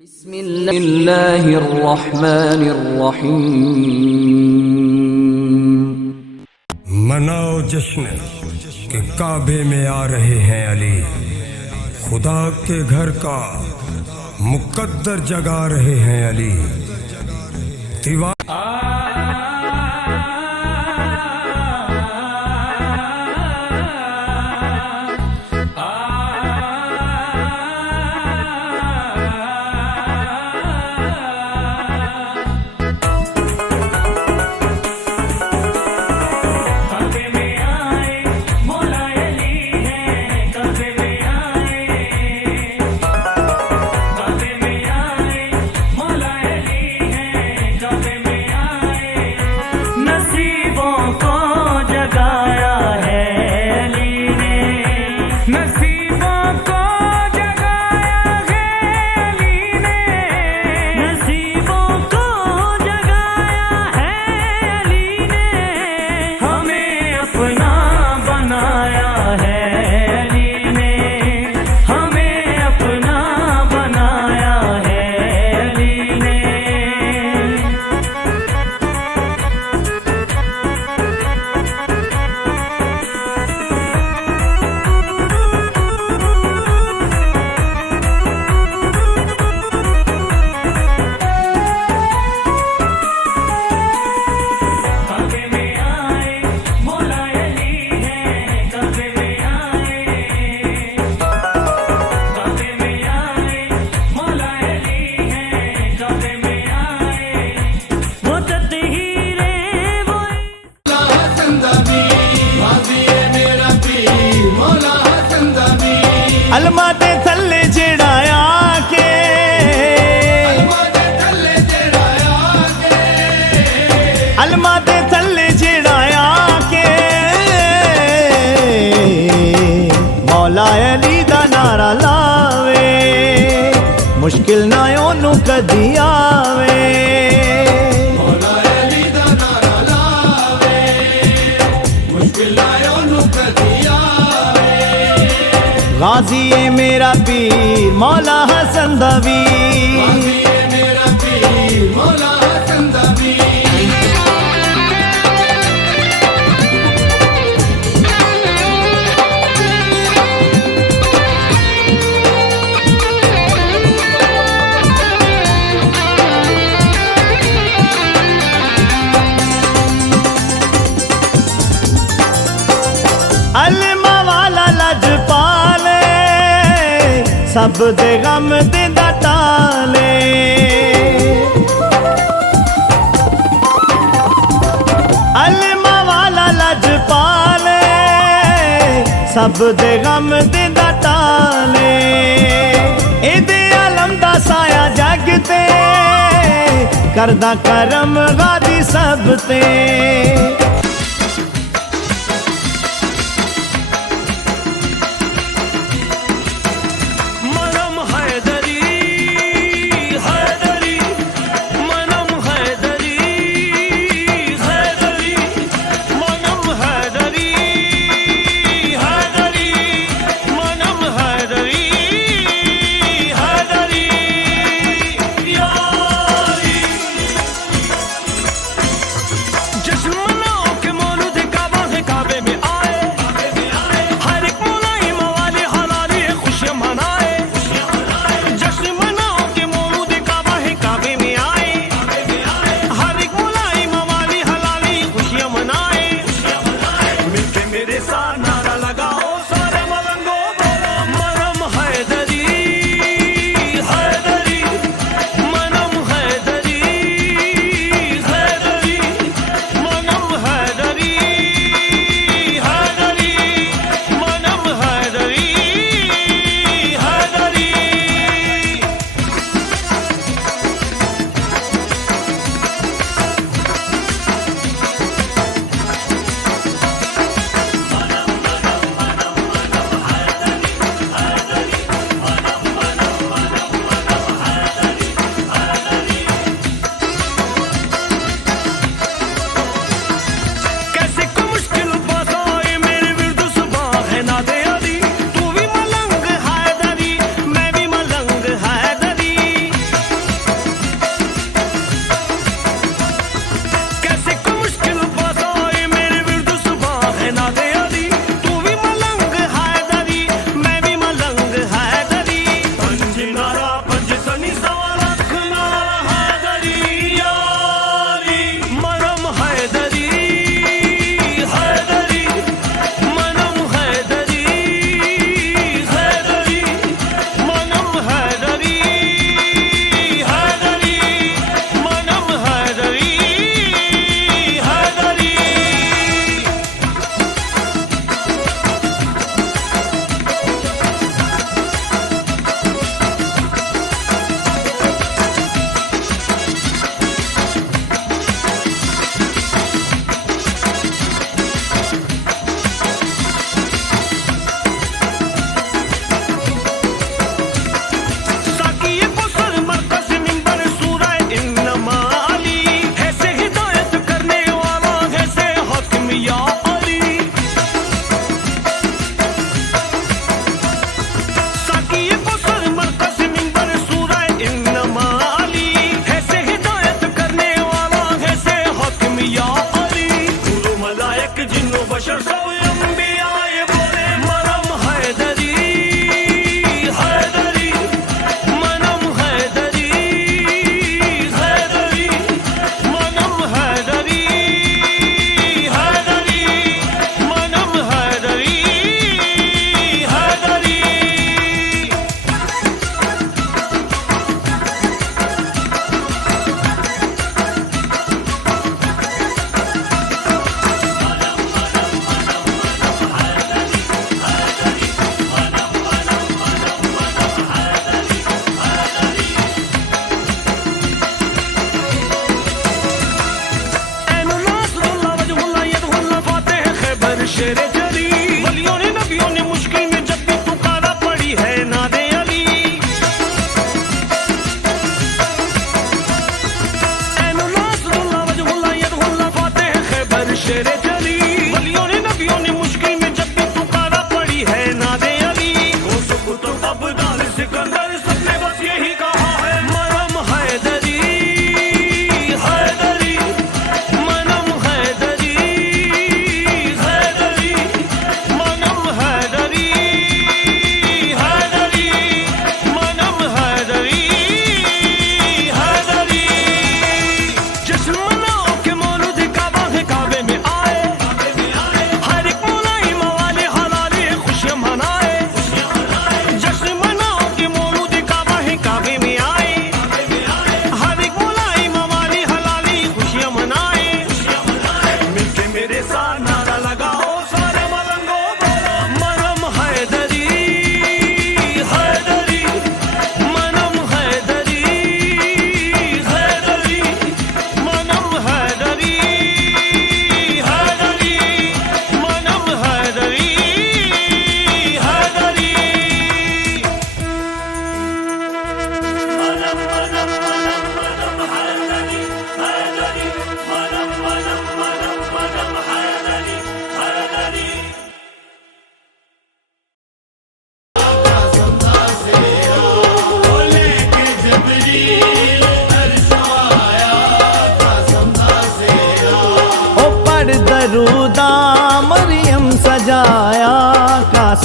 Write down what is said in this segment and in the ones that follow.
बिस्मिल्लाहिर्रहमानिर्रहीम। मनाओ जश्न के काबे में आ रहे हैं अली, खुदा के घर का मुकद्दर जगा रहे हैं अली। अलमा दे थल्ले जड़ाया के अलमा दे थल्ले जड़ाया के मौला अली दा नारा लावे, मुश्किल ना ओनू कदी आवे। मौला अली दा नारा लावे, मुश्किल ना ओनू कदी आवे। गाजी है मेरा पीर मौला हसन दवी, गाजी है मेरा पीर मौला हसन दवी। अलमा वाला लजपाले, सब दे गम दिंदा टाले। अलमा वाला लजपाले, सब दे गम दिंदा टाले। इदे आलम दा साया जग ते, करदा करम गादी सब ते। जश्न मनाओ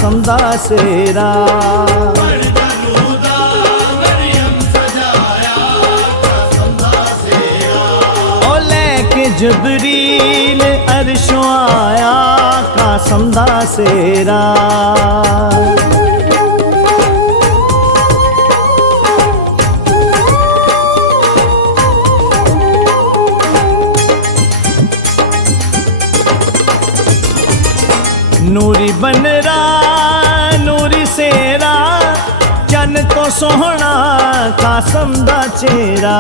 कासम दा सेरा ओ लेके जबरील अरशों आया कासम दा सेरा नूरी बनरा नूरी सेरा चन तो सोहना कासम दा चेहरा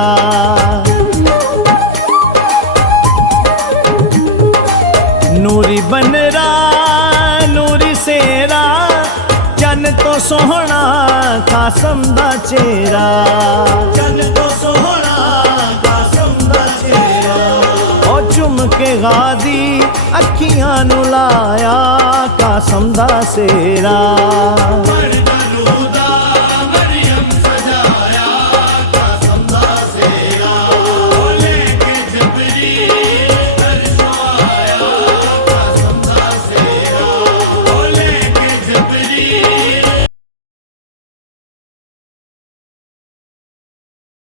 नूरी बनरा नूरी सेरा चन तो सोहना कासम दा चेहरा चन तो सोहना कासम दा चेहरा ओ चुम के गादी अखियां नु लाया कासम दा सेरा